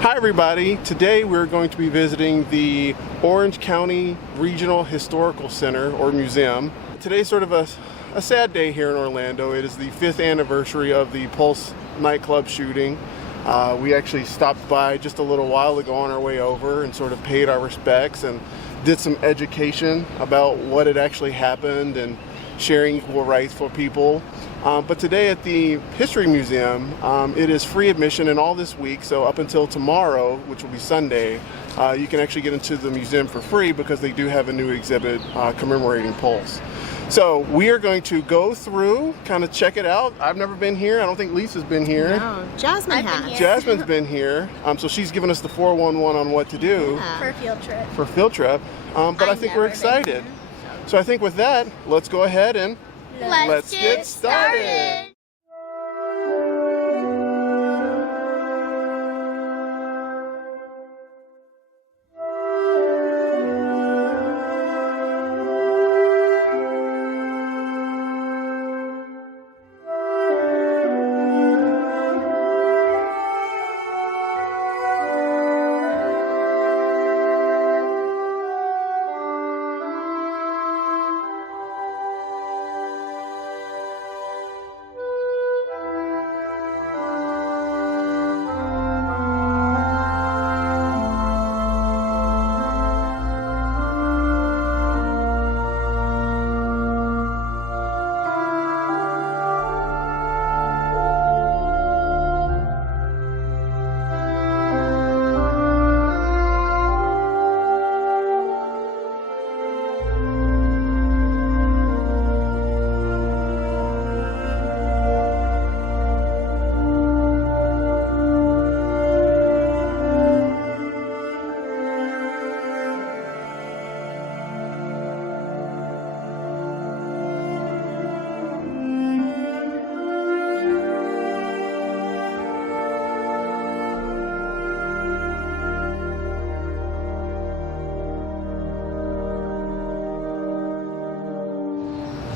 Hi everybody, today we're going to be visiting the Orange County Regional Historical Center or Museum. Today's sort of a sad day here in Orlando. It is the 5th anniversary of the Pulse nightclub shooting. We actually stopped by just a little while ago on our way over and sort of paid our respects and did some education about what had actually happened and sharing equal rights for people. But today at the History Museum, it is free admission and all this week, so up until tomorrow, which will be Sunday, you can actually get into the museum for free because they do have a new exhibit commemorating Pulse. So we are going to go through, kind of check it out. I've never been here. I don't think Lisa's been here. No, Jasmine has. Jasmine's been here. So she's given us the 411 on what to do. For a field trip. For a field trip. But I think we're excited. So I think with that, let's go ahead and let's get started.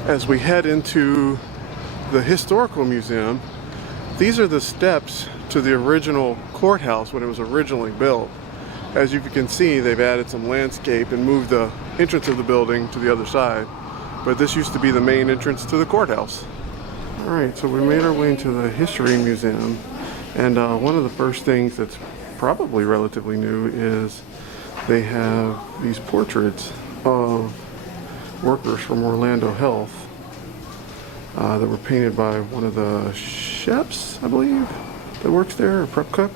As we head into the Historical Museum, these are the steps to the original courthouse when it was originally built. As you can see, they've added some landscape and moved the entrance of the building to the other side. But this used to be the main entrance to the courthouse. Alright, so we made our way into the History Museum, and one of the first things that's probably relatively new is they have these portraits of workers from Orlando Health that were painted by one of the chefs, I believe, that works there, a prep cook,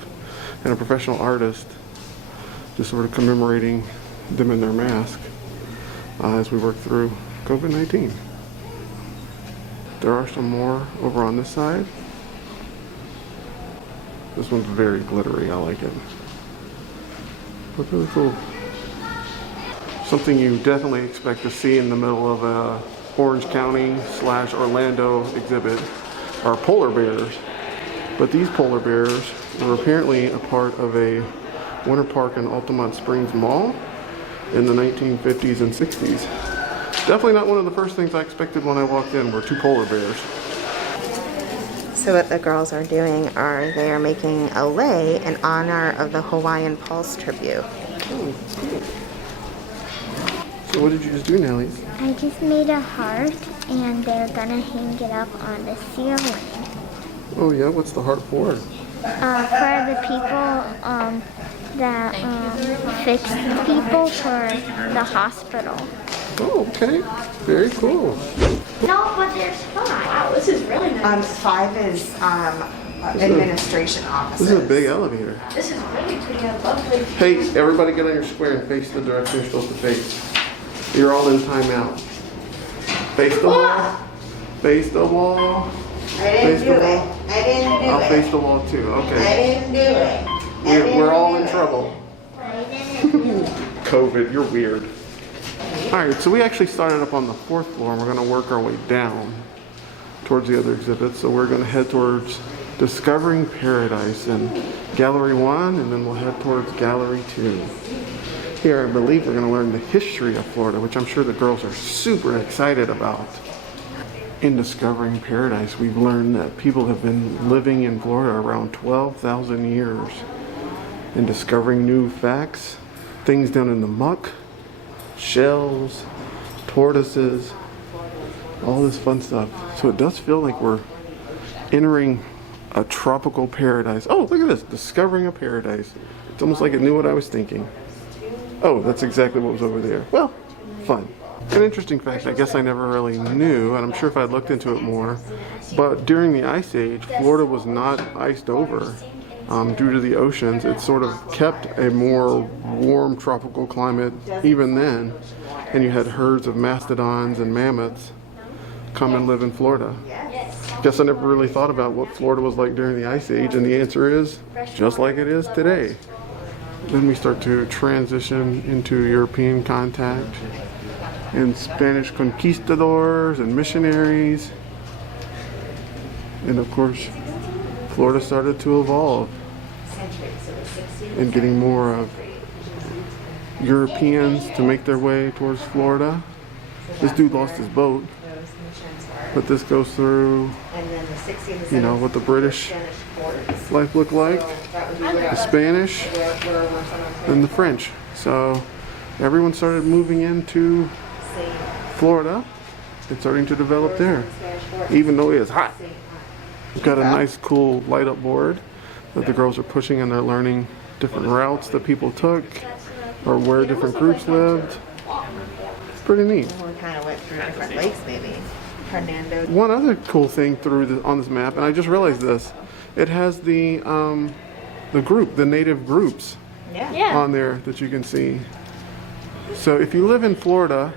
and a professional artist, just sort of commemorating them in their mask as we work through COVID-19. There are some more over on this side. This one's very glittery, I like it. But really cool. Something you definitely expect to see in the middle of a Orange County / Orlando exhibit are polar bears. But these polar bears were apparently a part of a Winter Park and Altamont Springs Mall in the 1950s and 60s. Definitely not one of the first things I expected when I walked in were two polar bears. So what the girls are doing are they are making a lei in honor of the Hawaiian Pulse tribute. Oh, cool. So what did you just do, Nellie? I just made a heart and they're gonna hang it up on the ceiling. Oh yeah, what's the heart for? For the people that fix the people for the hospital. Oh, okay. Very cool. No, but there's 5. Wow, this is really nice. 5 is administration offices. This is a big elevator. This is really pretty. I love it. Hey, everybody get on your square and face the direction you're supposed to face. You're all in timeout. Face the wall. Face the wall. I didn't do it. I didn't do it. I'll face the wall too. Okay. I didn't do it. We're all in trouble. COVID, you're weird. Alright, so we actually started up on the 4th floor and we're going to work our way down towards the other exhibits. So we're going to head towards Discovering Paradise in Gallery 1 and then we'll head towards Gallery 2. Here I believe we're going to learn the history of Florida, which I'm sure the girls are super excited about. In Discovering Paradise, we've learned that people have been living in Florida around 12,000 years. and discovering new facts, things down in the muck, shells, tortoises, all this fun stuff. So it does feel like we're entering a tropical paradise. Oh, look at this, discovering a paradise. It's almost like it knew what I was thinking. Oh, that's exactly what was over there. Well, fun. An interesting fact I guess I never really knew, and I'm sure if I'd looked into it more, but during the Ice Age, Florida was not iced over due to the oceans. It sort of kept a more warm tropical climate even then, and you had herds of mastodons and mammoths come and live in Florida. Guess I never really thought about what Florida was like during the Ice Age, and the answer is just like it is today. Then we start to transition into European contact and Spanish conquistadors and missionaries. And of course, Florida started to evolve and getting more of Europeans to make their way towards Florida. This dude lost his boat, but this goes through, you know, what the British life looked like, the Spanish, and the French. So everyone started moving into Florida and starting to develop there, even though it is hot. We've got a nice cool light up board that the girls are pushing, and they're learning different routes that people took or where different groups lived. It's pretty neat. We kind of went through different lakes, maybe. Hernando. One other cool thing on this map, and I just realized this, it has the native groups on there that you can see. So if you live in Florida,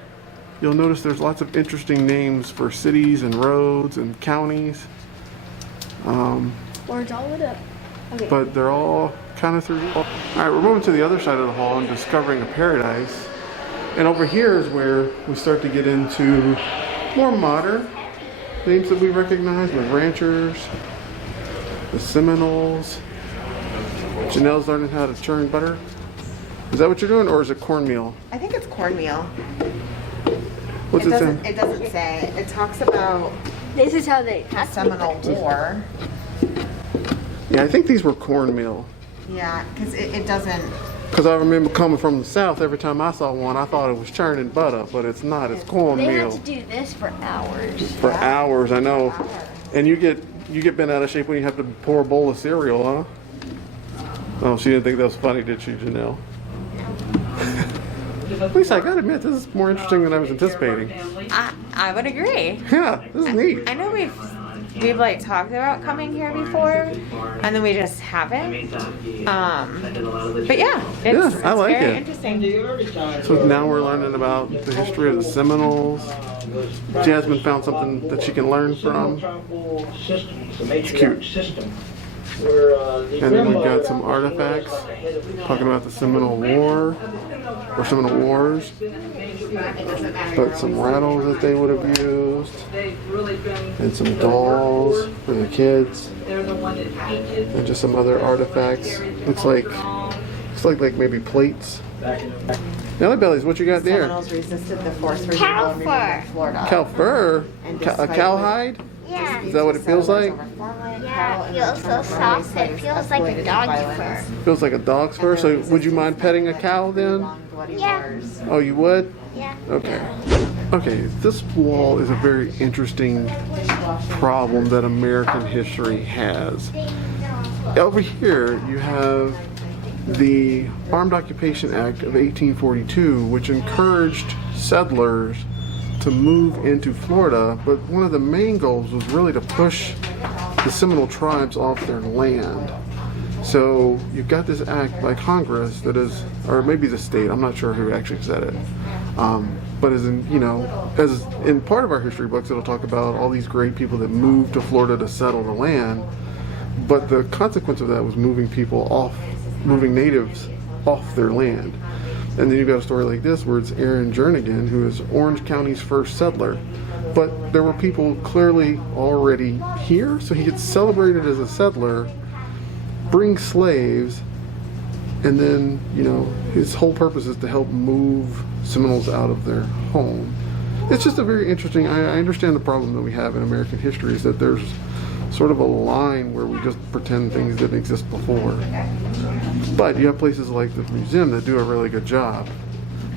you'll notice there's lots of interesting names for cities and roads and counties. Words all it up. Okay. But they're all kind of through. All right, we're moving to the other side of the hall and discovering a paradise. And over here is where we start to get into more modern names that we recognize, the ranchers, the Seminoles. Janelle's learning how to churn butter. Is that what you're doing, or is it cornmeal? I think it's cornmeal. What's it say? It doesn't say. It talks about This is how they the Seminole War. Yeah, I think these were cornmeal. Yeah, because it doesn't. Because I remember coming from the South, every time I saw one, I thought it was churning butter, but it's not. It's They cornmeal. have to do this for hours. For hours, I know. And you get bent out of shape when you have to pour a bowl of cereal, huh? Oh, she didn't think that was funny, did she, Janelle? At least I gotta admit, this is more interesting than I was anticipating. I would agree. Yeah, this is neat. I know we've like talked about coming here before, and then we just haven't. But yeah, it's I like very it. interesting. So now we're learning about the history of the Seminoles. Jasmine found something that she can learn from. It's cute. And then we've got some artifacts talking about the Seminole War, or Seminole Wars. But some rattles that they would have used, and some dolls for the kids, and just some other artifacts. Looks like maybe plates. Nelly Bellies, what you got there? Seminoles resisted the forced Cow removal fur. of Florida. Cow fur? A cowhide? Yeah. Is that what it feels like? Yeah, it feels so soft. It feels like a doggy fur. Feels like a dog's fur. So would you mind petting a cow then? Yeah. Oh, you would? Yeah. Okay. Okay, this wall is a very interesting problem that American history has. Over here, you have the Armed Occupation Act of 1842, which encouraged settlers to move into Florida, but one of the main goals was really to push the Seminole tribes off their land. So you've got this act by Congress that is, or maybe the state, I'm not sure who actually said it, but as in part of our history books, it'll talk about all these great people that moved to Florida to settle the land, but the consequence of that was moving natives off their land. And then you've got a story like this where it's Aaron Jernigan, who is Orange County's first settler. But there were people clearly already here, so he gets celebrated as a settler, brings slaves, and then, his whole purpose is to help move Seminoles out of their home. It's just a very interesting, I understand the problem that we have in American history is that there's sort of a line where we just pretend things didn't exist before. But you have places like the museum that do a really good job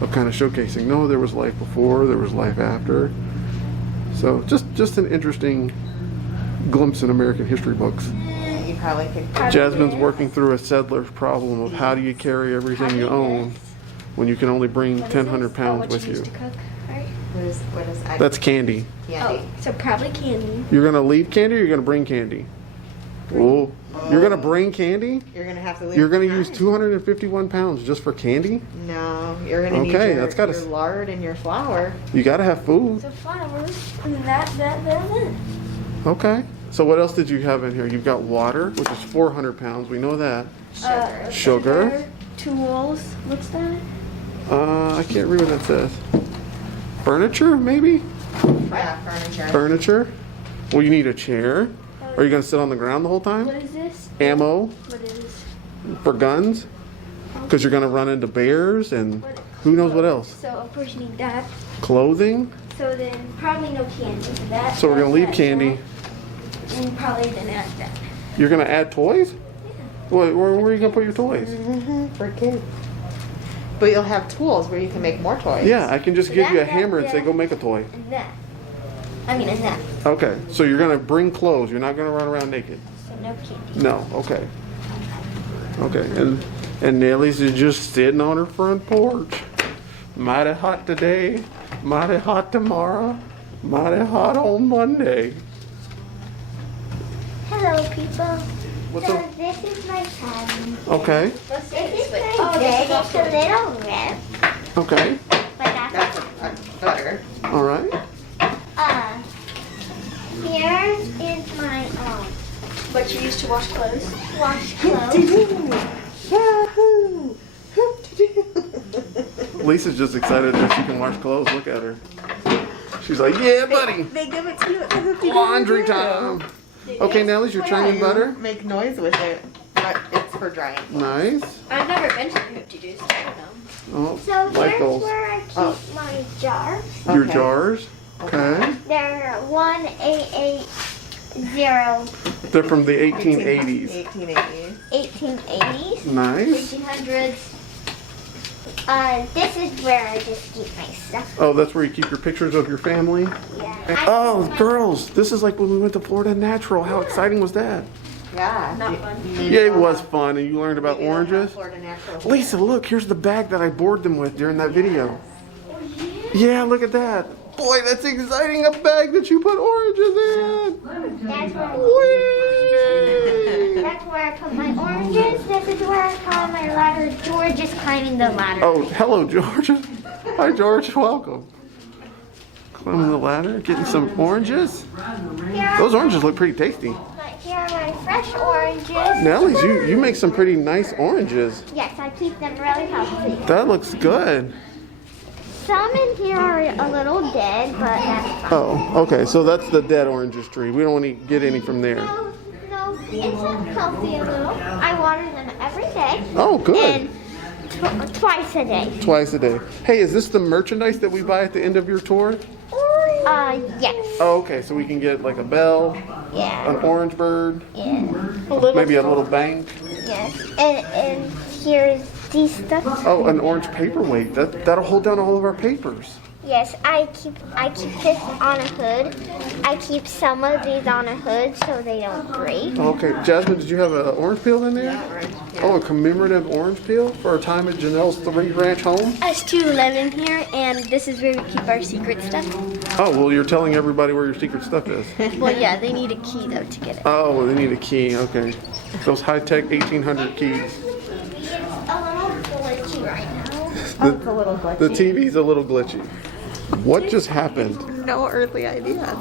of kind of showcasing, no, there was life before, there was life after. So just an interesting glimpse in American history books. You probably could. Jasmine's working through a settler's problem of how do you carry everything you own when you can only bring 1,000 pounds with you. What is That's candy. candy? So probably candy. You're gonna leave candy or you're gonna bring candy? Oh, you're gonna bring candy? You're gonna have to leave. You're gonna use 251 pounds just for candy? No, you're gonna need Okay, your, that's gotta your lard and your flour. You gotta have food. So flowers and that. Okay. So what else did you have in here? You've got water, which is 400 pounds. We know that. Sugar. Tools. What's that? I can't read what that says. Furniture, maybe? Yeah, furniture. Furniture. Well, you need a chair. Are you gonna sit on the ground the whole time? What is this? Ammo What is? for guns, because you're gonna run into bears and who knows what else. So of course you need that. Clothing. So then probably no candy for that. So we're gonna leave That, candy. And probably then add that. You're gonna add toys? Where are you gonna put your toys? For kids. But you'll have tools where you can make more toys. Yeah, I can just give you a that, hammer and say yeah. go make a toy. And that. I mean, and that. Okay, so you're gonna bring clothes. You're not gonna run around naked. So no candy. No. Okay. Okay. And Nellie's is just sitting on her front porch. Mighty hot today. Mighty hot tomorrow. Mighty hot on Monday. Hello, people. What's so up? this is my cabin. Okay. This is my bed. It's a little ripped, Okay. but that's That's a butter. All right. Here is my what you use to wash clothes. Wash clothes. Yahoo! Lisa's just excited that she can wash clothes. Look at her. She's like, yeah, buddy. They give it to you at the 50 Laundry time. Okay, Nellie's, you're churning butter. Make noise with it, but it's for drying. Nice. I've never been to the 50 days. I don't know. Oh, So like here's those. where I keep my jars. Your Okay. jars. Okay. They're 1880, They're from the 1880s. 1880s. 1880s, Nice. 1800s. This is where I just keep my stuff. Oh, that's where you keep your pictures of your family? Yeah. Oh, girls, this is like when we went to Florida Natural. How exciting was that? Yeah. Not fun. Yeah, it was fun. And you learned about oranges? Florida Natural. Lisa, look, here's the bag that I bored them with during that video. Yeah, look at that. Boy, that's exciting. A bag that you put oranges in. That's where, Whee! that's where I put my oranges. This is where I climb my ladder. George is climbing the ladder. Oh, hello, George. Hi, George. Welcome. Climbing the ladder, getting some oranges. Here, Those oranges look pretty tasty. here are my fresh oranges. Nellies, you make some pretty nice oranges. Yes, I keep them really healthy. That looks good. Some in here are a little dead, but that's fine. Oh, okay. So that's the dead oranges tree. We don't want to get any from there. No, it's healthy a little. I water them every day. Oh, good. And twice a day. Twice a day. Hey, is this the merchandise that we buy at the end of your tour? Yes. Oh, okay. So we can get like a bell, Yeah. an orange bird, Yeah. maybe a little bank. Yes. And here's these stuff. Oh, an orange paperweight. That'll hold down all of our papers. Yes, I keep this on a hood. I keep some of these on a hood so they don't break. Okay, Jasmine, did you have an orange peel in there? Oh, a commemorative orange peel for our time at Janelle's 3 ranch home? Us two live in here, and this is where we keep our secret stuff. Oh, well, you're telling everybody where your secret stuff is. Well, yeah, they need a key though to get it. Oh, well, they need a key. Okay. Those high-tech 1800 keys. It's a little glitchy right now. It's a little glitchy. The TV's a little glitchy. What just happened? No earthly idea.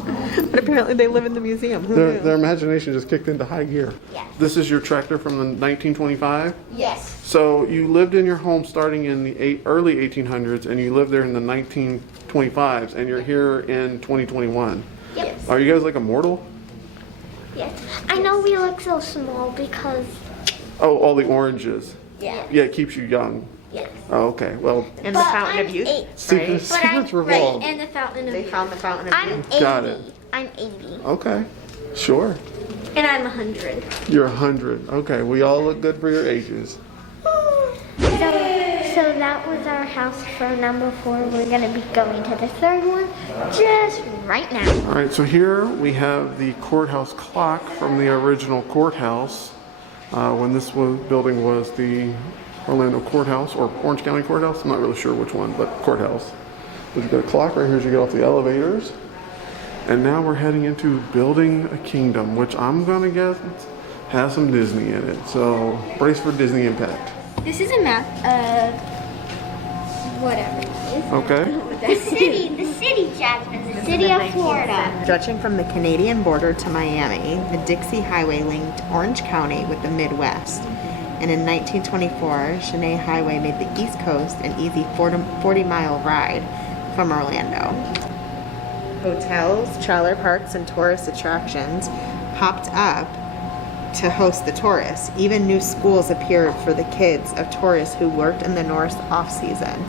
But apparently they live in the museum. Who Their, knew? their imagination just kicked into high gear. Yes. This is your tractor from the 1925? Yes. So you lived in your home starting in the early 1800s, and you lived there in the 1925s, and you're here in 2021. Yep. Are you guys like immortal? Yes. I know we look so small because. Oh, all the oranges. Yeah. Yeah, it keeps you young. Yes. Oh, okay. Well, And the Fountain of Youth. 8. secrets, But I'm secrets revolve. and the fountain of They youth. found the Fountain of I'm Youth. 80. Got it. I'm 80. Okay, sure. And I'm 100. You're 100. Okay, we all look good for your ages. So that was our house for number 4. We're going to be going to the 3rd one just right now. All right, so here we have the courthouse clock from the original courthouse. When this building was the Orlando Courthouse or Orange County Courthouse. I'm not really sure which one, but courthouse. But you've got a clock right here as you get off the elevators. And now we're heading into building a kingdom, which I'm gonna guess has some Disney in it. So brace for Disney impact. This is a map of whatever it is. Okay. The city, Jasmine, the city of Florida. Stretching from the Canadian border to Miami, the Dixie Highway linked Orange County with the Midwest. And in 1924, Cheney Highway made the East Coast an easy 40-mile ride from Orlando. Hotels, trailer parks, and tourist attractions popped up to host the tourists. Even new schools appeared for the kids of tourists who worked in the North off-season.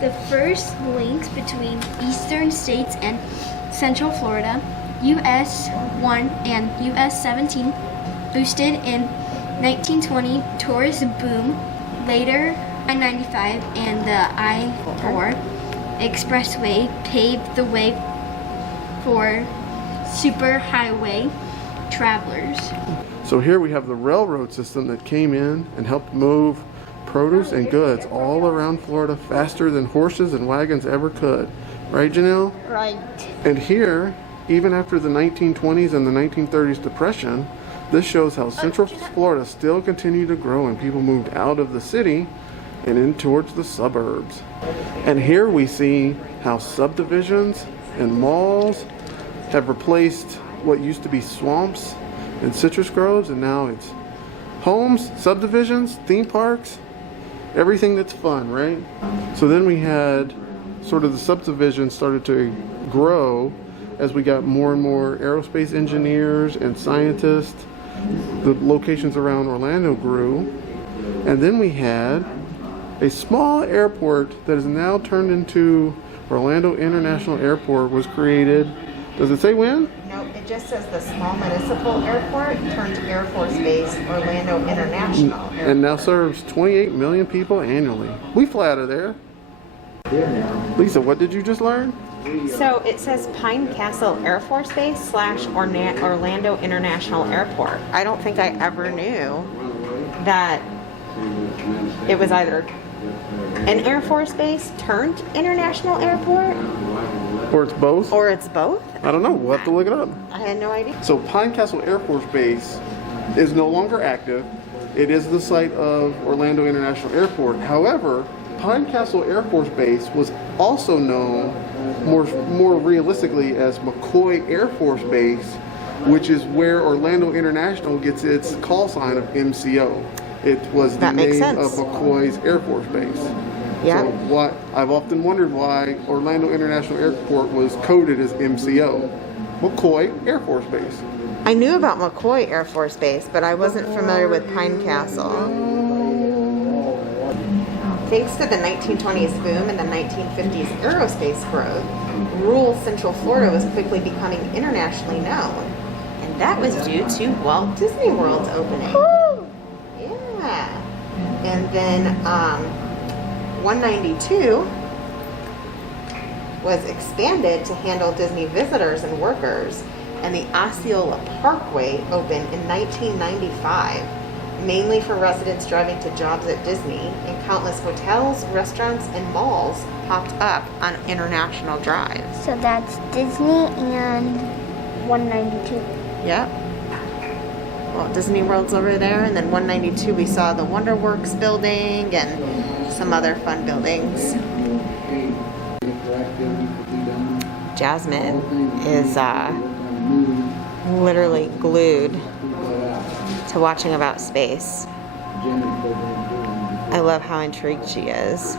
The first links between eastern states and central Florida, US 1 and US 17, boosted in 1920 tourist boom. Later, I-95 and the I-4 expressway paved the way for superhighway travelers. So here we have the railroad system that came in and helped move produce and goods all around Florida faster than horses and wagons ever could. Right, Janelle? Right. And here, even after the 1920s and the 1930s depression, this shows how Central Florida still continued to grow and people moved out of the city and in towards the suburbs. And here we see how subdivisions and malls have replaced what used to be swamps and citrus groves, and now it's homes, subdivisions, theme parks, everything that's fun, right? So then we had sort of the subdivisions started to grow as we got more and more aerospace engineers and scientists. The locations around Orlando grew, and then we had a small airport that is now turned into Orlando International Airport was created. Does it say when? No, it just says the small municipal airport turned to Air Force Base Orlando International Airport. And now serves 28 million people annually. We fly out of there. Lisa, what did you just learn? So it says Pine Castle Air Force Base / Orlando International Airport. I don't think I ever knew that it was either an Air Force Base turned International Airport. Or it's both? Or it's both? I don't know. We'll have to look it up. I had no idea. So Pine Castle Air Force Base is no longer active. It is the site of Orlando International Airport. However, Pine Castle Air Force Base was also known more realistically as McCoy Air Force Base, which is where Orlando International gets its call sign of MCO. It was the name of McCoy's Air Force Base. Yeah. So I've often wondered why Orlando International Airport was coded as MCO, McCoy Air Force Base. I knew about McCoy Air Force Base, but I wasn't familiar with Pine Castle. Thanks to the 1920s boom and the 1950s aerospace growth, rural Central Florida was quickly becoming internationally known. And that was due to Walt Disney World's opening. Woo! Yeah. And then 192 was expanded to handle Disney visitors and workers, and the Osceola Parkway opened in 1995, mainly for residents driving to jobs at Disney, and countless hotels, restaurants, and malls popped up on International Drive. So that's Disney and 192. Yep. Well, Disney World's over there, and then 192 we saw the WonderWorks building and some other fun buildings. Jasmine is literally glued to watching about space. I love how intrigued she is.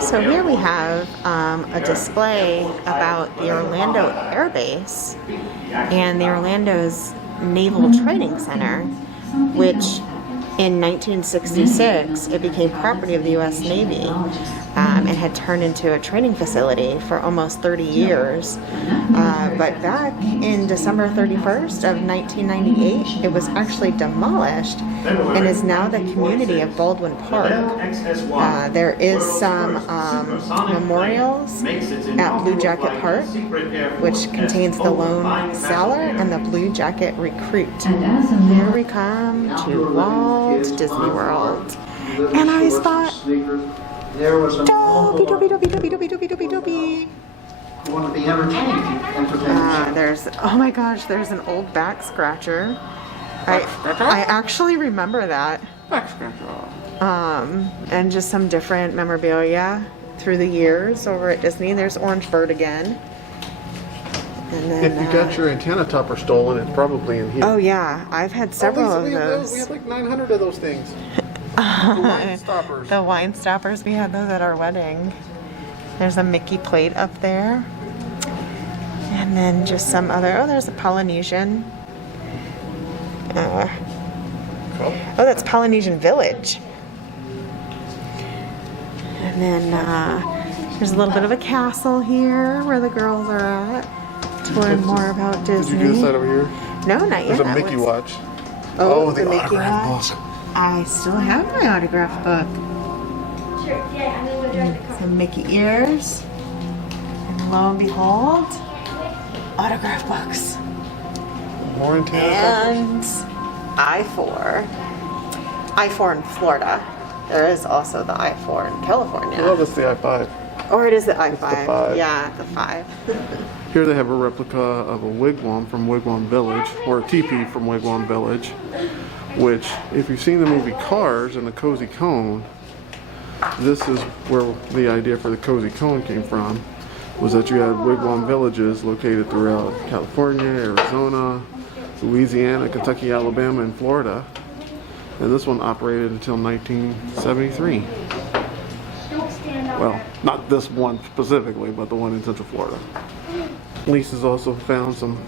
So here we have a display about the Orlando Air Base and the Orlando's Naval Training Center, which In 1966, it became property of the U.S. Navy and had turned into a training facility for almost 30 years. But back in December 31st of 1998, it was actually demolished and is now the community of Baldwin Park. There is some memorials at Blue Jacket Park, which contains the Lone Sailor and the Blue Jacket Recruit. Here we come to Walt Disney World. And I thought, Dobby. You want to be entertained. There's, oh my gosh, there's an old back scratcher. I actually remember that. Back scratcher. And just some different memorabilia through the years over at Disney. There's Orange Bird again. And then, If you got your antenna topper stolen, it's probably in here. oh yeah, I've had several of We those. have like 900 of those things. The wine stoppers. The wine stoppers, we had those at our wedding. There's a Mickey plate up there. And then just some other, oh, there's a Polynesian. Oh, that's Polynesian Village. And then there's a little bit of a castle here where the girls are at to learn more about Disney. Did you do this side over here? No, not yet. There's a That Mickey was- watch. Oh, the Mickey autograph watch. book. I still have my autograph book. Sure, yeah, I'm gonna go drive the car. Some Mickey ears. And lo and behold, autograph books. More antenna And I-4. I-4 in Florida. There is also the I-4 in California. toppers. Well, that's the i5. Or it is the I-5. the 5. Yeah, the 5. Here they have a replica of a wigwam from Wigwam Village, or a teepee from Wigwam Village, which, if you've seen the movie Cars and the Cozy Cone, this is where the idea for the Cozy Cone came from, was that you had wigwam villages located throughout California, Arizona, Louisiana, Kentucky, Alabama, and Florida. And this one operated until 1973. Well, not this one specifically, but the one in Central Florida. Lisa's also found some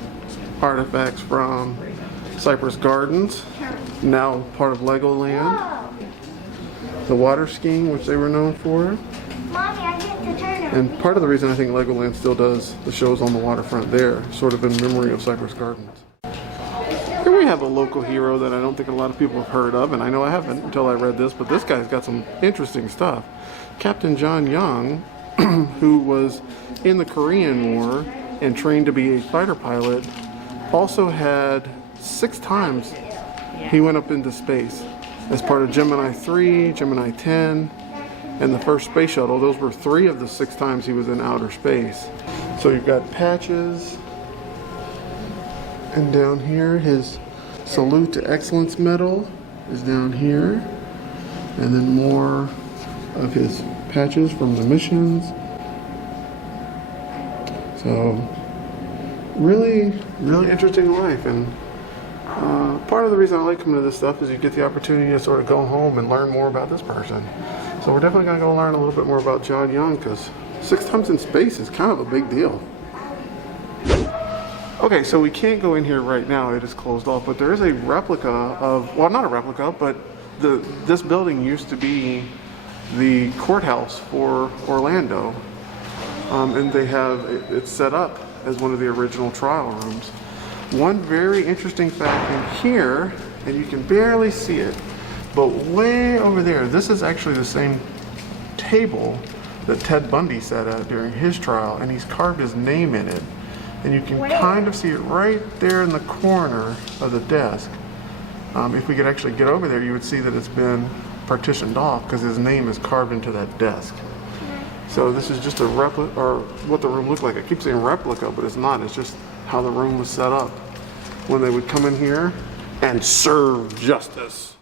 artifacts from Cypress Gardens, now part of Legoland. The water skiing, which they were known for. Mommy, I get to turn it. And part of the reason I think Legoland still does the shows on the waterfront there, sort of in memory of Cypress Gardens. Here we have a local hero that I don't think a lot of people have heard of, and I know I haven't until I read this, but this guy's got some interesting stuff. Captain John Young, who was in the Korean War and trained to be a fighter pilot, also had 6 times he went up into space as part of Gemini 3, Gemini 10, and the first space shuttle. Those were 3 of the 6 times he was in outer space. So you've got patches, and down here his Salute to Excellence medal is down here, and then more of his patches from the missions. So really interesting life, and part of the reason I like coming to this stuff is you get the opportunity to sort of go home and learn more about this person. So we're definitely going to go learn a little bit more about John Young, because 6 times in space is kind of a big deal. Okay, so we can't go in here right now, it is closed off, but there is a replica of, well, not a replica, but this building used to be the courthouse for Orlando, and they have it set up as one of the original trial rooms. One very interesting fact in here, and you can barely see it, but way over there, this is actually the same table that Ted Bundy sat at during his trial, and he's carved his name in it. And you can kind of see it right there in the corner of the desk. If we could actually get over there, you would see that it's been partitioned off because his name is carved into that desk. So this is just a replica, or what the room looked like. I keep saying replica, but it's not. It's just how the room was set up when they would come in here and serve justice.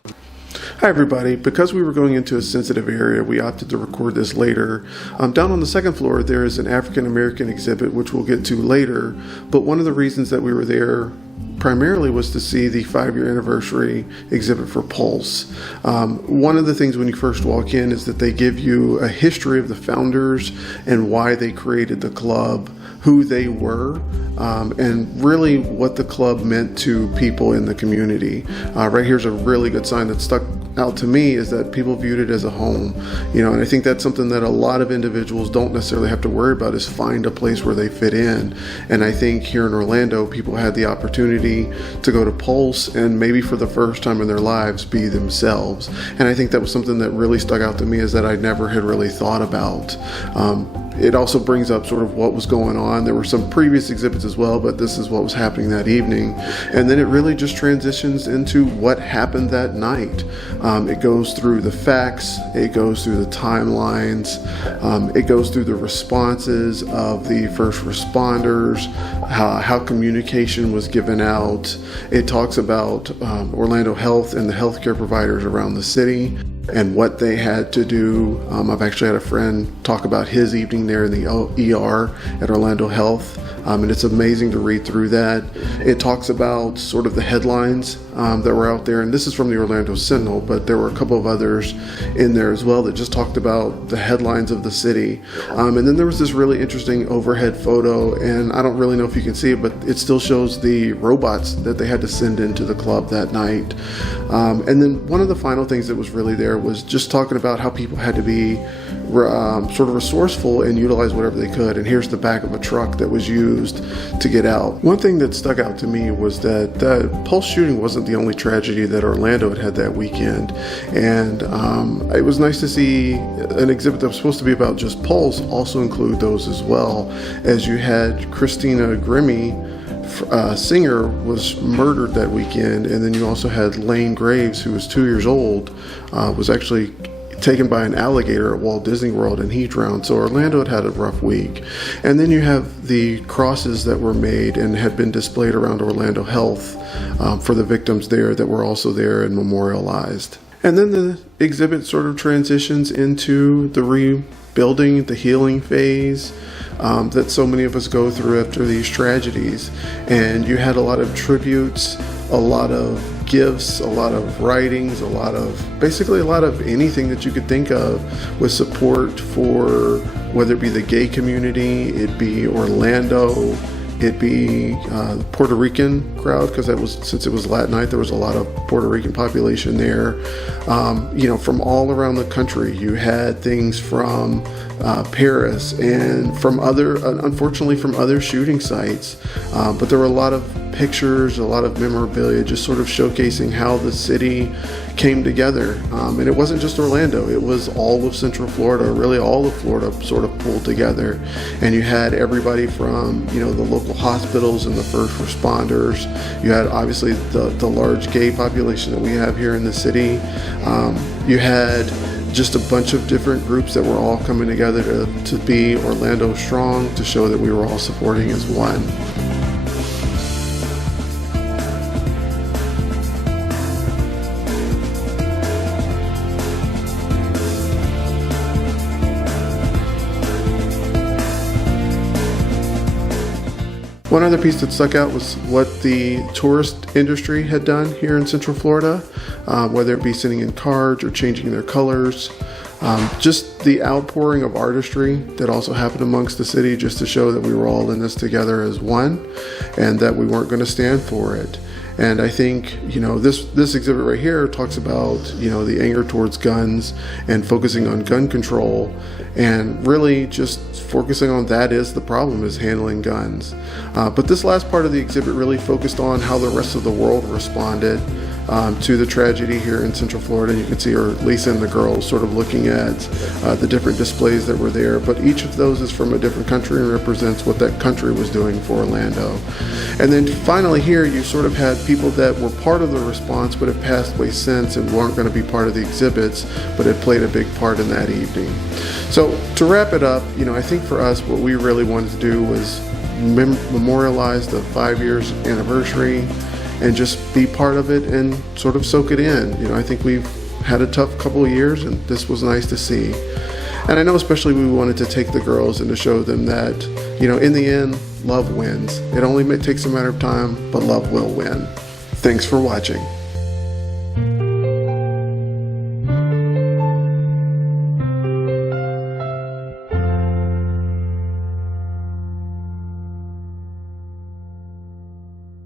Hi everybody, because we were going into a sensitive area, we opted to record this later. Down on the second floor there is an African American exhibit, which we'll get to later, but one of the reasons that we were there primarily was to see the 5-year anniversary exhibit for Pulse. One of the things when you first walk in is that they give you a history of the founders and why they created the club. who they were, and really what the club meant to people in the community. Right here's a really good sign that stuck out to me, is that people viewed it as a home, and I think that's something that a lot of individuals don't necessarily have to worry about, is find a place where they fit in. And I think here in Orlando, people had the opportunity to go to Pulse and maybe for the first time in their lives be themselves. And I think that was something that really stuck out to me, is that I never had really thought about. It also brings up sort of what was going on. There were some previous exhibits as well, but this is what was happening that evening. And then it really just transitions into what happened that night. It goes through the facts, it goes through the timelines, it goes through the responses of the first responders, how communication was given out. It talks about Orlando Health and the healthcare providers around the city and what they had to do. I've actually had a friend talk about his evening there in the ER at Orlando Health, and it's amazing to read through that. It talks about sort of the headlines that were out there, and this is from the Orlando Sentinel, but there were a couple of others in there as well that just talked about the headlines of the city. And then there was this really interesting overhead photo, and I don't really know if you can see it, but it still shows the robots that they had to send into the club that night. And then one of the final things that was really there was just talking about how people had to be sort of resourceful and utilize whatever they could. And here's the back of a truck that was used to get out. One thing that stuck out to me was that the Pulse shooting wasn't the only tragedy that Orlando had that weekend. And it was nice to see an exhibit that was supposed to be about just Pulse also include those as well, as you had Christina Grimmie, singer, was murdered that weekend, and then you also had Lane Graves, who was 2 years old, was actually taken by an alligator at Walt Disney World, and he drowned. So Orlando had a rough week. And then you have the crosses that were made and had been displayed around Orlando Health for the victims there that were also there and memorialized. And then the exhibit sort of transitions into the rebuilding, the healing phase that so many of us go through after these tragedies. And you had a lot of tributes, a lot of gifts, a lot of writings, basically a lot of anything that you could think of with support for, whether it be the gay community, it be Orlando, it be the Puerto Rican crowd, because since it was Latin night, there was a lot of Puerto Rican population there. From all around the country, you had things from Paris and from unfortunately from other shooting sites. But there were a lot of pictures, a lot of memorabilia, just sort of showcasing how the city came together. And it wasn't just Orlando, it was all of Central Florida, really all of Florida sort of pulled together. And you had everybody from, the local hospitals and the first responders. You had obviously the large gay population that we have here in the city. You had just a bunch of different groups that were all coming together to be Orlando strong, to show that we were all supporting as one. One other piece that stuck out was what the tourist industry had done here in Central Florida, whether it be sending in cards or changing their colors. Just the outpouring of artistry that also happened amongst the city, just to show that we were all in this together as one and that we weren't going to stand for it. And I think, this exhibit right here talks about, the anger towards guns and focusing on gun control, and really just focusing on that is the problem, is handling guns. But this last part of the exhibit really focused on how the rest of the world responded to the tragedy here in Central Florida. And you can see Lisa and the girls sort of looking at the different displays that were there, but each of those is from a different country and represents what that country was doing for Orlando. And then finally here you sort of had people that were part of the response but have passed away since and weren't going to be part of the exhibits, but had played a big part in that evening. So to wrap it up, I think for us what we really wanted to do was memorialize the 5 years anniversary and just be part of it and sort of soak it in. I think we've had a tough couple of years, and this was nice to see. And I know especially we wanted to take the girls and to show them that, in the end, love wins. It only takes a matter of time, but love will win. Thanks for watching.